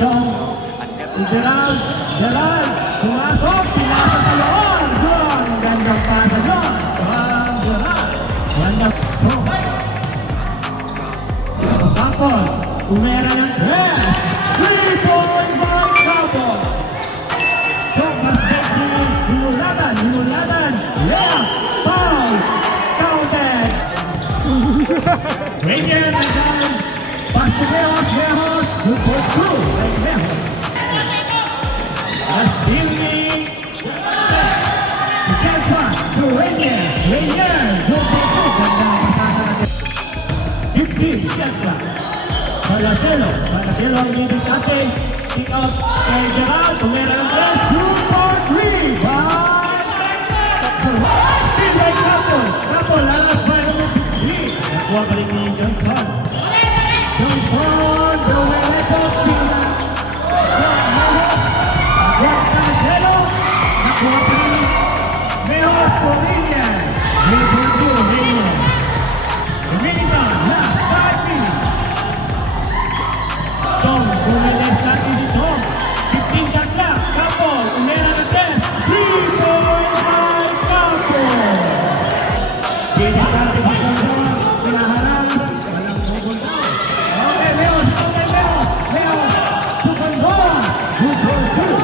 Chong. Gerald. Pumasok. Pinasa sa loob. Doon. Gandang pasa doon. Gerald. Gandang. Kapol. Umera ng press. 3 points for Kapol. Chong mas break hinulatan. Left. Foul. Counted. Rainier down. Pass to Mejos. Good for 2. Mejos. That's Billy. Johnson to Rainier. Good for 2. Gandang pasahan natin. 15. Shotla. Palacelo ang didiskarte. Pick up kay Gerald. Tumera ng press. Good for 3. Still by Kapol. Lalas by number 15. Nakuha pa rin ni Johnson. Dumiretso. Mejos. Palacelo. Nakuha pa rin ni Mejos. Rainier. Rainier. Remaining time. Last 5 minutes. Chong, bumilis natin si Chong. 15 shot clock. Kapol, umera ng press. 3 points by Kapol. Bilis natin si Johnson. Pinaharas. Walang mobile down. Okay, Mejos. Tukandoa. Good for 2.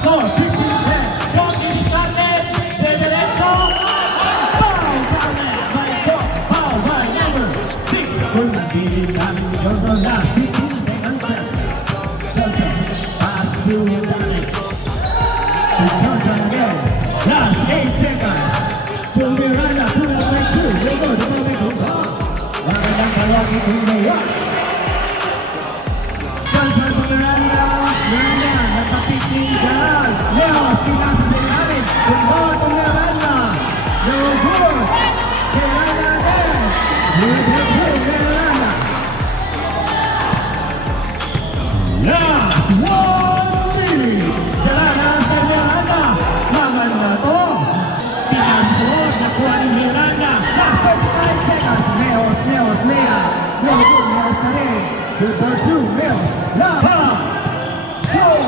Score, 15-10. Chong, bilis natin. Diretso. Foul. By Chong. Foul by number 6. Bilis natin si Johnson. Last 15 seconds left. Johnson. Pass to Gonzalez. To Johnson again. Last 8 seconds. To Miranda. 2.2. Lugo. Dumamit. Magandang kalawag ito ngayon. Johnson to Miranda. Nagpapit ni Gerald. Mejos. Pinasa sa ilalim. Tumbawa to Miranda. No good. Miranda again. Good for 2. Miranda. Last 1 minute. Jalanan kay Miranda. Maganda to. Pinasa sa loob. Nakuha ni Miranda. Last 35 seconds. Mejos. No good. Mejos pa rin. Good for 2. Mejos. Last 5, 4,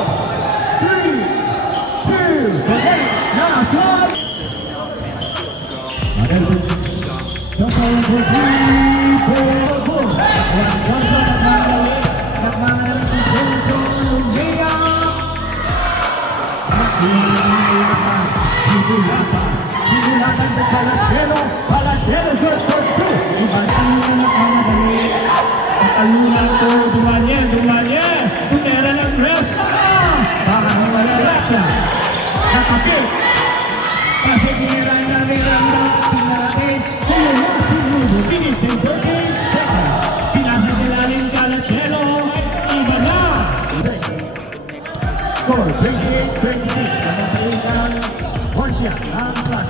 3, 2. Okay. Last 1. Johnson for 3, 4. Johnson nagmamalalit si Johnson. Higulatan ng Palacelo good for 2. Ibang nagmamalalit. Patalunan to. Dumanye. Tumera ng press. Baka malalak na. Nakapit. Kasi Miranda. Pinarating. Finish in 13 seconds. Pinasa sila rin Palacelo. Iba na. Score 28-26. Kasapalitan. One shot. Ang slot.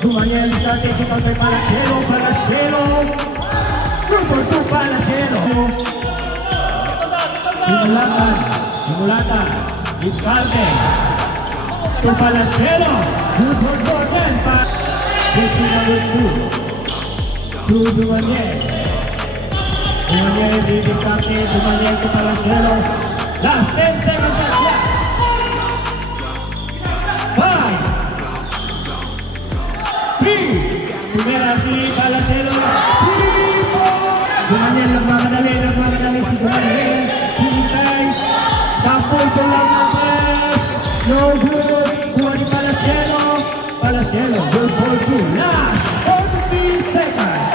Dumanye. Starting to kay Palacelo. Good for 2. Palacelo. Himulatan. Discarte. To Palacelo. Good for 4 again. Jersey number 2. To Dumanye. Discarte. Dumanye to Palacelo. Last 10 seconds shot clock. 5, 3. Tumera si Palacelo. 3 points. Dumanye nagmamadali si Dumanye. Hintay. Tapol ko lang ang press. No good. Kuha ni Palacelo. Good for 2. Last 40 seconds.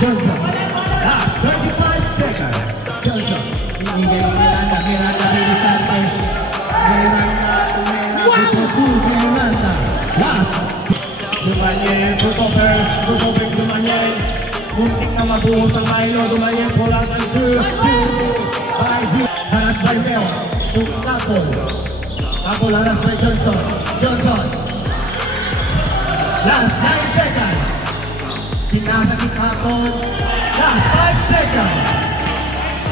Johnson. Last 25 seconds. Johnson. Miranda. Bilis natin. Miranda. Good for 2. Miranda. Last. Dumanye. Crossover. Dumanye. Muntik na mabuhos ang Milo. Dumanye. Pulang ng 2. Haras by Mel. Kapol haras by Johnson. Last 9 seconds. Pinasa ni Kapol. Last 5 seconds.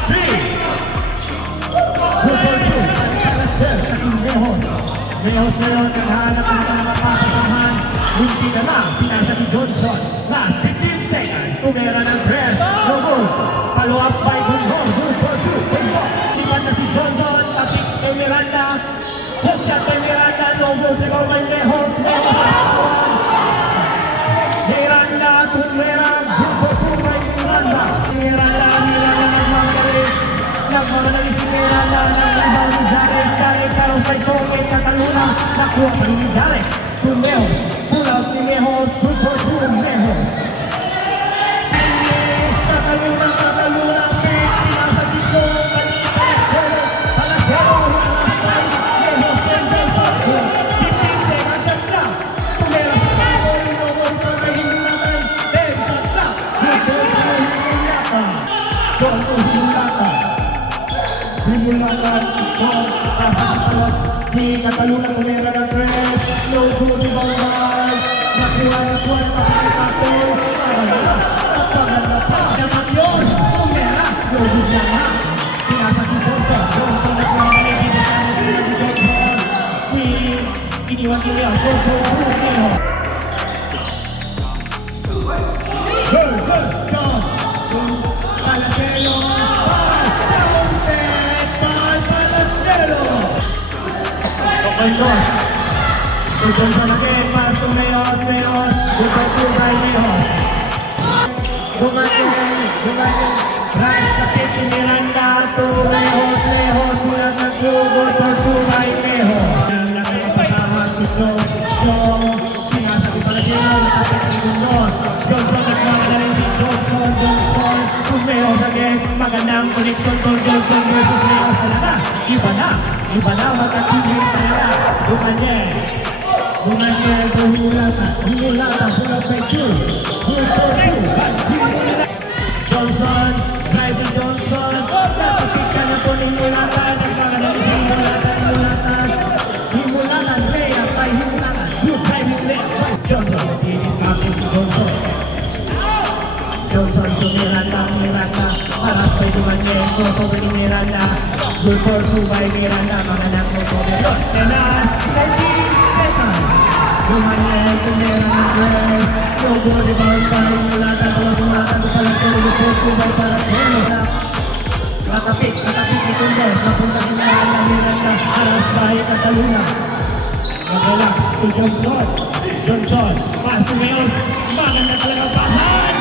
3. Super 2. Mejos ngayon. Naghahanap ng mga makasamahan. Muntik na lang. Pinasa ni Johnson. Last 15 tumera ng press, no good. Follow up by Gunbon, good for two, Gunbon. Lipat na si Johnson, tapik kay Miranda. Hook shot kay Miranda, no good. Rebound by Lejos, Miranda, tumera, good for two by Miranda. Miranda nagmamagaling. Nagmamagaling si Miranda, nag-rebound ni Jarek. Jarek, sarong kay Chongit, Cataluna. Nakuha pa rin ni Jarek. Tumeo, pull out ni Lejos, good for two, Lejos. Cataluna, pinasa si Chong, Palasero, Lejos, Johnson, 15 seconds shot na. Tumera sa kapol, inuuntor na hinulatan. 10 shot na. Hinulatan, Chong, pasa si Palos. Di Cataluna, tumera ng tres. No good, rebound by. Nakuha ni Juan, kapitapol. Napaganda pa. Dapat yun. Tumera. No good lang ha. Pinasa si Johnson. Johnson nagmamali. Pinasa si Johnson. Iniwan nila. Good, John. Palasero. Palasero. Okay, John. So Johnson again, pass to Lejos. Good by two by Lejos. Dumating. Rise kapit si Miranda to Lejos. Mula sa good for two by Lejos. Nakapasahan si Chong. Pinasa si Palasero. Kapit si Gunbon. Johnson nagmamagaling si Johnson. To Lejos again. Magandang connection to Johnson versus Lejos. Iba na. Magkakibig talaga. Dumanyel, Humulata, pull-up by two. Johnson, driving Johnson. Natapik ka na po ni Humulata. Nagkakaroon si Humulata, layup by Humulata. Good driving layup by Johnson. Tinis kami si Johnson to Miranda. Paras by Dumanyel, crossover ni Miranda. Good for two by Miranda. Magandang crossover yun. Tenas, 19 seconds. Dumanyel, tumera ng dress. No good, rebound by Humulata. Humulata to Palasero. Good for two by Palasero. Matapik ni Gunbon. Napunta si Miranda. Paras by Cataluna. Mag-relax to Johnson. Pass to Lejos. Maganda talagang pasan.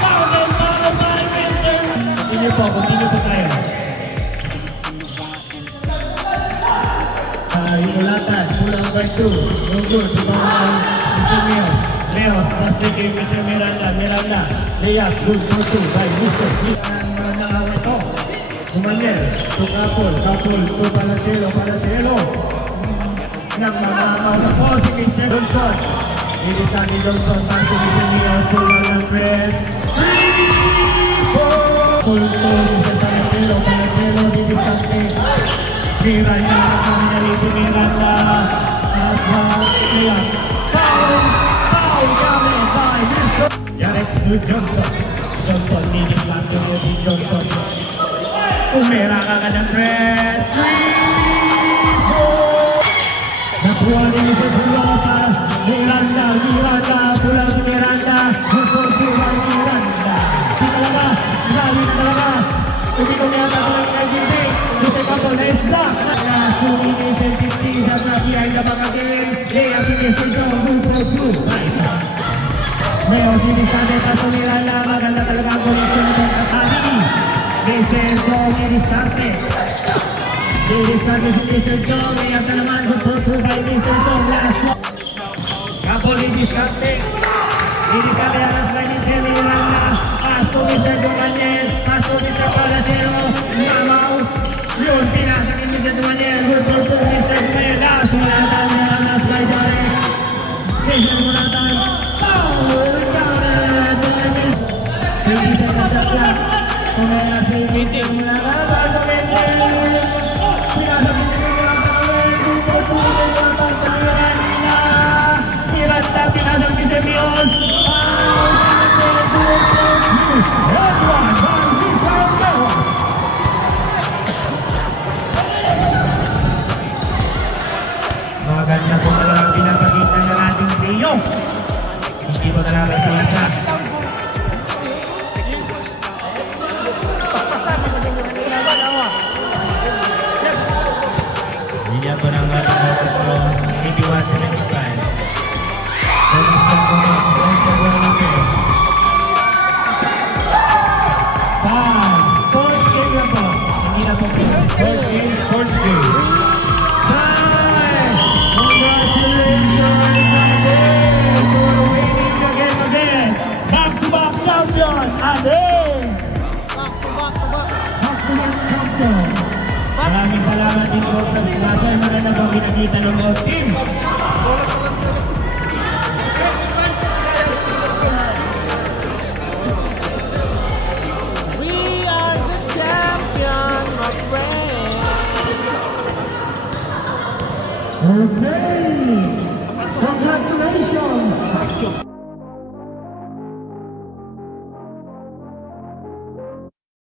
Foul by Vincent. Continue po tayo. Humulatan, pull-up by two. No good, rebound by Lejos. Pass to Mr. Miranda. Layup, good for two by Mr. Ito. Dumanyel, to Kapol to Palasero. Nagmamamaw na po si Mr. Johnson. Ilisan ni Johnson, pass to Mr. Lejos. Pull-up ng press. Pull to Mr. Palasero, didistante. Miranda, nakamali si Miranda. Foul coming by Mr. Jarek to Johnson. Minis lang yung si Johnson. Tumera ka ng press. Nakuha ni Mr. Bulota. Miranda. Pulang si Miranda. Nagpagpulang Miranda. Grabe na talaga. Umikong yata ko ng nagibig. Mr. Kapol na is-block. Nasumi ni Mr. 50 sa behind the back again. Layup si Mr. John. Good for two. Leo, sinisade pa sa Miranda. Maganda talaga ang connection ng Katani. Mr. John, i-restarte si Mr. John. Layup na naman. Good for two by Mr. John. Last one. Kapol, i-restarte. Aras by Mr. Miranda. Pass to Mr. Dumanyel. Pass to Mr. Palasero. Mamaw. Yun, pinasa ni Mr. Dumanyel. Good for two, Mr. Dumanyel. Last by Jarek. Mr. Mulatan. Foul! Dumanyel. 20 seconds shot clock. Tumera si Mr. Mulatan. Pass to Mr. Pinasa ni Mr. Mulatan. Good for two, Mr. Mulatan. Miranda. Pinasa ni Mr. Mios. Maganda po talagang pinapakita ng ating trio. Hindi po talaga sa isa. Bigyan ko ng ating otro. 81-75. Sports game na po. Hindi na po sports game. Congratulations again for winning the game again. Back-to-back champion, Ade! Back-to-back champion. Maraming salamat din po sa slasher. Maganda po pinakita ng mga team.